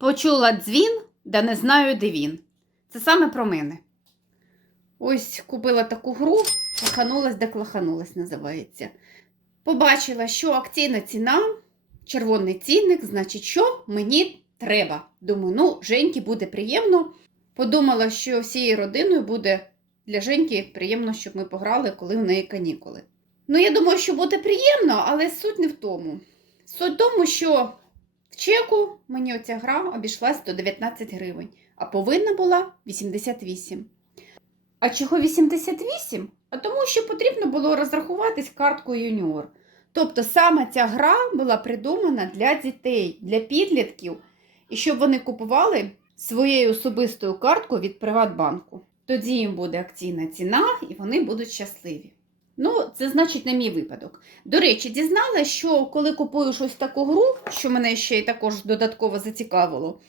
Почула дзвін, да не знаю, де він. Це саме про мене. Ось купила таку гру, лаханулась, де клаханулась, називається. Побачила, що акційна ціна, червоний цінник, значить, що мені треба. Думаю, ну, Женьки буде приємно. Подумала, що всією родиною буде для Женьки приємно, щоб ми пограли, коли в неї канікули. Ну, я думаю, що буде приємно, але суть не в тому. Суть в тому, що в чеку мені оця гра обійшлась 119 гривень, а повинна була 88. А чого 88? А тому, що потрібно було розрахуватись карткою юніор. Тобто саме ця гра була придумана для дітей, для підлітків, і щоб вони купували своєю особистою карткою від Приватбанку. Тоді їм буде акційна ціна і вони будуть щасливі. Ну, це значить на мій випадок. До речі, дізналася, що коли купуєш ось таку гру, що мене ще й також додатково зацікавило,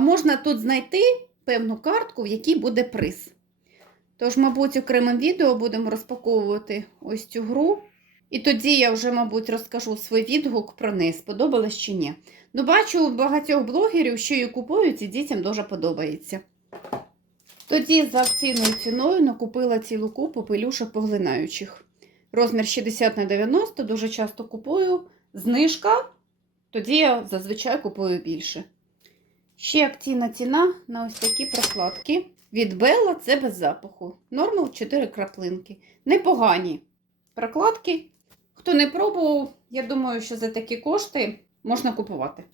можна тут знайти певну картку, в якій буде приз. Тож, мабуть, окремим відео будемо розпаковувати ось цю гру. І тоді я вже, мабуть, розкажу свій відгук про неї, сподобалось чи ні. Ну, бачу багатьох блогерів, що її купують, і дітям дуже подобається. Тоді за акційною ціною накупила цілу купу пелюшок поглинаючих. Розмір 60 на 90 дуже часто купую. Знижка, тоді я зазвичай купую більше. Ще акційна ціна на ось такі прокладки. Від Белла це без запаху. Нормал 4 краплинки. Непогані прокладки. Хто не пробував, я думаю, що за такі кошти можна купувати.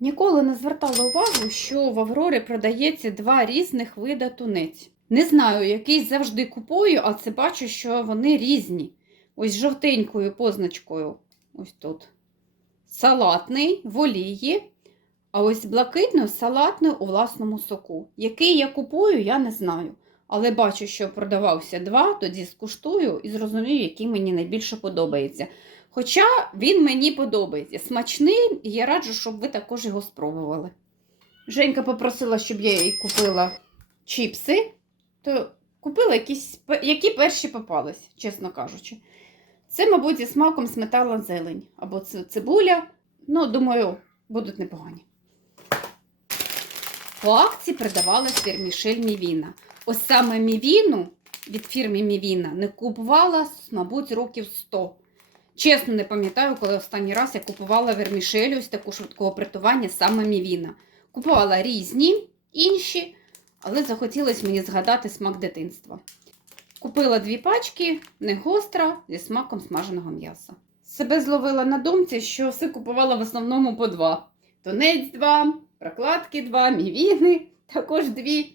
Ніколи не звертала увагу, що в Аврорі продається два різних вида тунець. Не знаю, якийсь завжди купую, а це бачу, що вони різні. Ось жовтенькою позначкою. Ось тут. Салатний в олії. А ось блакитний салатний у власному соку. Який я купую, я не знаю. Але бачу, що продавався два, тоді скуштую і зрозумію, який мені найбільше подобається. Хоча він мені подобається. Смачний, і я раджу, щоб ви також його спробували. Женька попросила, щоб я їй купила чіпси, то купила якісь, які перші попались, чесно кажучи. Це, мабуть, зі смаком сметана зелень або цибуля. Ну, думаю, будуть непогані. По акції продавалась вермішель Мівіна. Ось саме Мівіну від фірми Мівіна не купувала, мабуть, років 100. Чесно, не пам'ятаю, коли останній раз я купувала вермішель ось таку швидкого приготування саме Мівіна. Купувала різні, інші, але захотілося мені згадати смак дитинства. Купила дві пачки, не гостра, зі смаком смаженого м'яса. Себе зловила на думці, що все купувала в основному по два. Тунець два, прокладки два, мівіни також дві.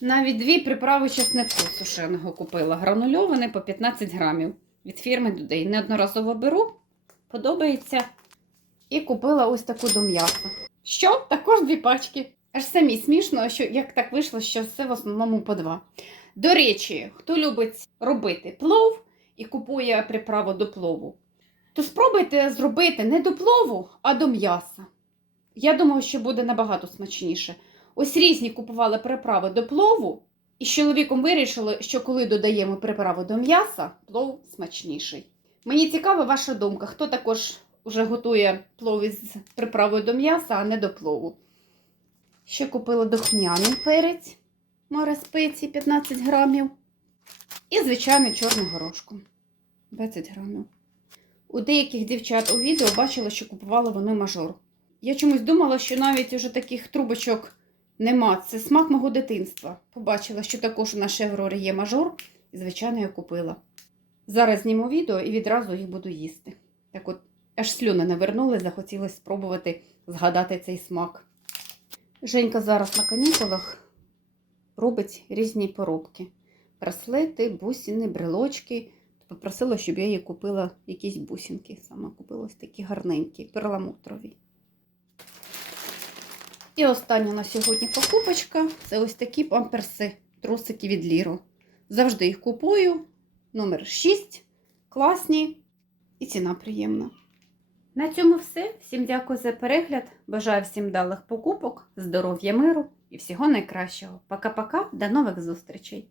Навіть дві приправи чеснику сушеного купила. Гранульоване по 15 грамів від фірми Дудей. Неодноразово беру, подобається. І купила ось таку до м'яса. Що? Також дві пачки. Аж самі смішно, що як так вийшло, що все в основному по два. До речі, хто любить робити плов і купує приправу до плову, то спробуйте зробити не до плову, а до м'яса. Я думаю, що буде набагато смачніше. Ось різні купували приправи до плову, і з чоловіком вирішили, що коли додаємо приправу до м'яса, плов смачніший. Мені цікава ваша думка, хто також вже готує плов із приправою до м'яса, а не до плову. Ще купила духмяний перець, море спеції 15 грамів. І, звичайно, чорну горошку 20 грамів. У деяких дівчат у відео бачила, що купували вони мажор. Я чомусь думала, що навіть уже таких трубочок нема. Це смак мого дитинства. Побачила, що також у нашій Аврорі є мажор, і, звичайно, я купила. Зараз зніму відео і відразу їх буду їсти. Так от, аж слюни навернули, захотілося спробувати згадати цей смак. Женька зараз на канікулах робить різні поробки. Браслети, бусини, брелочки. Попросила, щоб я їй купила якісь бусинки. Саме купила такі гарненькі, перламутрові. І остання на сьогодні покупочка це ось такі памперси, трусики від Ліру. Завжди їх купую. Номер 6. Класні і ціна приємна. На цьому все. Всім дякую за перегляд. Бажаю всім вдалих покупок, здоров'я, миру і всього найкращого. Пока-пока, до нових зустрічей!